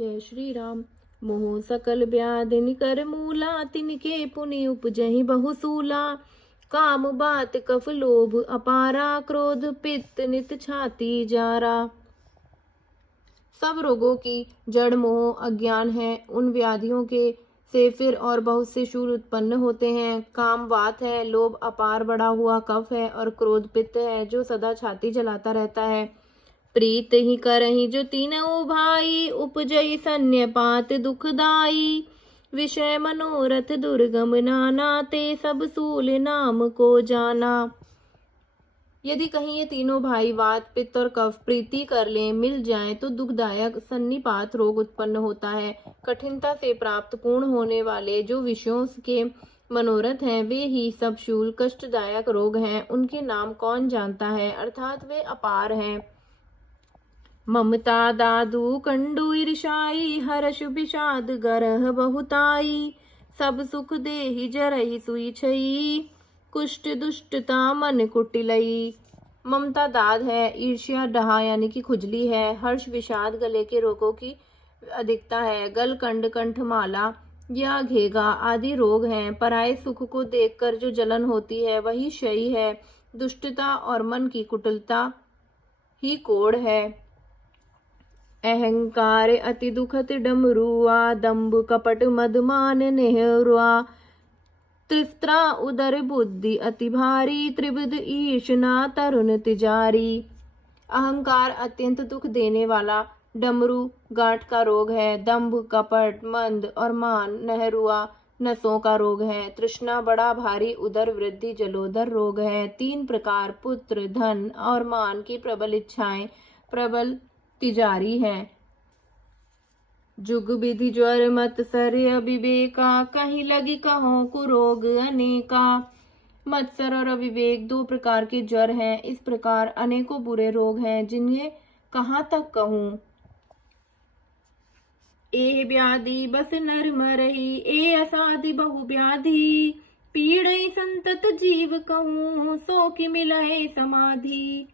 जय श्री राम। मोह सकल व्याधि निकर मूला, तिनके पुनि उपजहि बहुसूला। काम बात कफ लोभ अपारा, क्रोध पित्त नित छाती जारा। सब रोगों की जड़ मोह अज्ञान है। उन व्याधियों के से फिर और बहुत से शूल उत्पन्न होते हैं। काम वात है, लोभ अपार बढ़ा हुआ कफ है, और क्रोध पित्त है जो सदा छाती जलाता रहता है। प्रीत ही करही जो तीनों भाई, उपजई सन्यपात दुखदाई। विषय मनोरथ दुर्गम नाना, ते सब सूल नाम को जाना। यदि कहीं ये तीनों भाई वात पित्त और कफ प्रीति कर लें, मिल जाएं, तो दुखदायक सन्निपात रोग उत्पन्न होता है। कठिनता से प्राप्त पूर्ण होने वाले जो विषयों के मनोरथ हैं, वे ही सब शूल कष्टदायक रोग हैं। उनके नाम कौन जानता है, अर्थात वे अपार हैं। ममता दादू कंडू ईर्षाई, हर्ष विषाद गरह बहुताई। सब सुख देहि जरहि सुई छई, कुष्ठ दुष्टता मन कुटिलई। ममता दाद है, ईर्ष्या डहा यानी कि खुजली है, हर्ष विषाद गले के रोगों की अधिकता है, गलकंड कंठमाला या घेगा आदि रोग हैं। पराये सुख को देखकर जो जलन होती है वही क्षयी है। दुष्टता और मन की कुटिलता ही कोढ़ है। अहंकार अति दुखत डमरुआ, दंभ कपट मदमान नेहरुआ। त्रिस्त्रा उदर बुद्धि अति भारी, त्रिविध ईर्षना तरुण तिजारी। अहंकार अत्यंत दुख देने वाला डमरू गांठ का रोग है। दंभ कपट मंद और मान नहरुआ नसों का रोग है। तृष्णा बड़ा भारी उदर वृद्धि जलोदर रोग है। तीन प्रकार पुत्र धन और मान की प्रबल इच्छाएं प्रबल तिजारी है। जुग विधि ज्वर मत सर्य अविवेका, कहीं लगी कहो कुरोग अनेका। मत्सर और अविवेक दो प्रकार के ज्वर हैं। इस प्रकार अनेकों बुरे रोग हैं, जिन्हें कहाँ तक कहूँ। ए व्याधि बस नर मरही, ए असाधि बहु व्याधि। पीड़ई संतत जीव कहूँ, सो कि मिलए समाधि।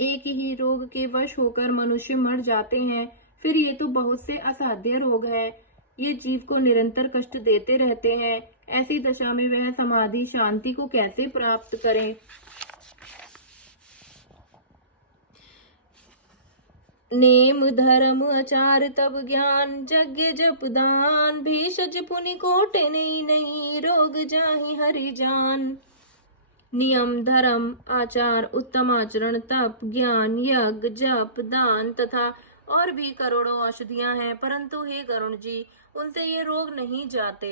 एक ही रोग के वश होकर मनुष्य मर जाते हैं, फिर ये तो बहुत से असाध्य रोग हैं। ये जीव को निरंतर कष्ट देते रहते हैं। ऐसी दशा में वह समाधि शांति को कैसे प्राप्त करें। नेम धर्म आचार तब ज्ञान, यज्ञ जप दान। भेषज पुनि कोटि नहीं, रोग जाहि हरि जान। नियम धर्म आचार उत्तम आचरण तप ज्ञान यज्ञ जप दान तथा और भी करोड़ों औषधियां हैं, परंतु हे गरुण जी, उनसे ये रोग नहीं जाते।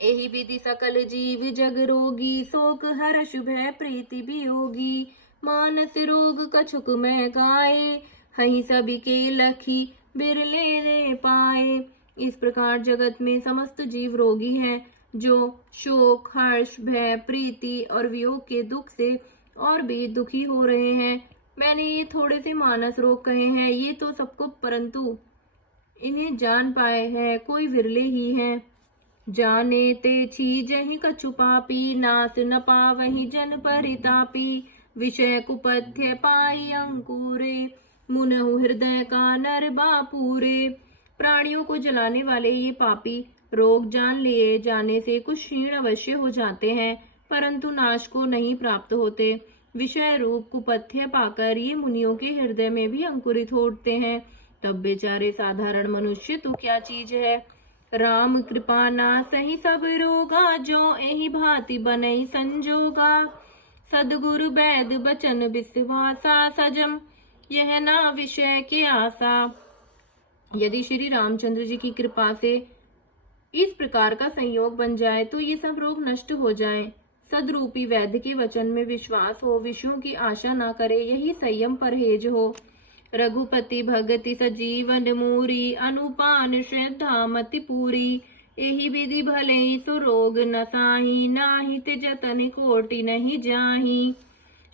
एहि विधि सकल जीव जग रोगी, शोक हर्ष भय प्रीति वियोगी। मानस रोग कछुक मैं गाए, हहि सभी के लखी बिरले रे पाए। इस प्रकार जगत में समस्त जीव रोगी हैं, जो शोक हर्ष भय प्रीति और वियोग के दुख से और भी दुखी हो रहे हैं। मैंने ये थोड़े से मानस रोग कहे हैं, ये तो सबको, परंतु इन्हें जान पाए हैं कोई विरले ही हैं। जाने ते छीजहि कछु पापी, नास न पावहि जन परितापी। विषय कुपथ्य पाई अंकुरे, मुनहु हृदय का नर बापूरे। प्राणियों को जलाने वाले ये पापी रोग जान लिए जाने से कुछ क्षीण अवश्य हो जाते हैं, परंतु नाश को नहीं प्राप्त होते। विषय रूप कुपथ्य पाकर ये मुनियों के हृदय में भी अंकुरित होते हैं। तब बेचारे साधारण मनुष्य तो क्या चीज है। राम कृपा नासहि सब रोगा, जो एहि भांति बनई संजोगा। सदगुरु वैद बचन विश्वासा, सजम यह ना विषय के आशा। यदि श्री रामचंद्र जी की कृपा से इस प्रकार का संयोग बन जाए तो ये सब रोग नष्ट हो जाएं। सदरूपी वैद्य के वचन में विश्वास हो, विषयों की आशा ना करे, यही संयम परहेज हो। रघुपति भगति सजीवन मूरी, अनुपान श्रद्धा मति पूरी। एहि विधि भले सो रोग नसाही, नाही ते जतन कोटि नहीं जाही।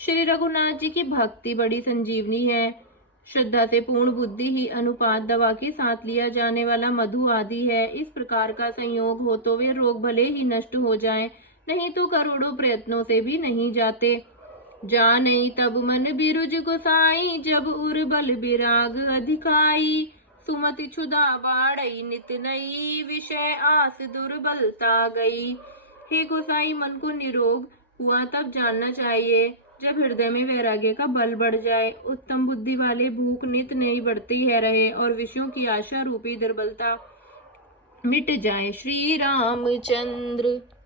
श्री रघुनाथ जी की भक्ति बड़ी संजीवनी है। श्रद्धा से पूर्ण बुद्धि ही अनुपात दवा के साथ लिया जाने वाला मधु आदि है। इस प्रकार का संयोग हो तो वे रोग भले ही नष्ट हो जाएं, नहीं तो करोड़ों प्रयत्नों से भी नहीं जाते। जाने तब मन बिरुज गोसाई, जब उर बल विराग अधिकाई। मति क्षुधा बाढ़ई, नित नई विषय आस दुर्बलता गई। हे गोसाई, मन को निरोग हुआ तब जानना चाहिए जब हृदय में वैराग्य का बल बढ़ जाए, उत्तम बुद्धि वाले भूख नित नई बढ़ती है रहे और विषयों की आशा रूपी दुर्बलता मिट जाए। श्री रामचंद्र।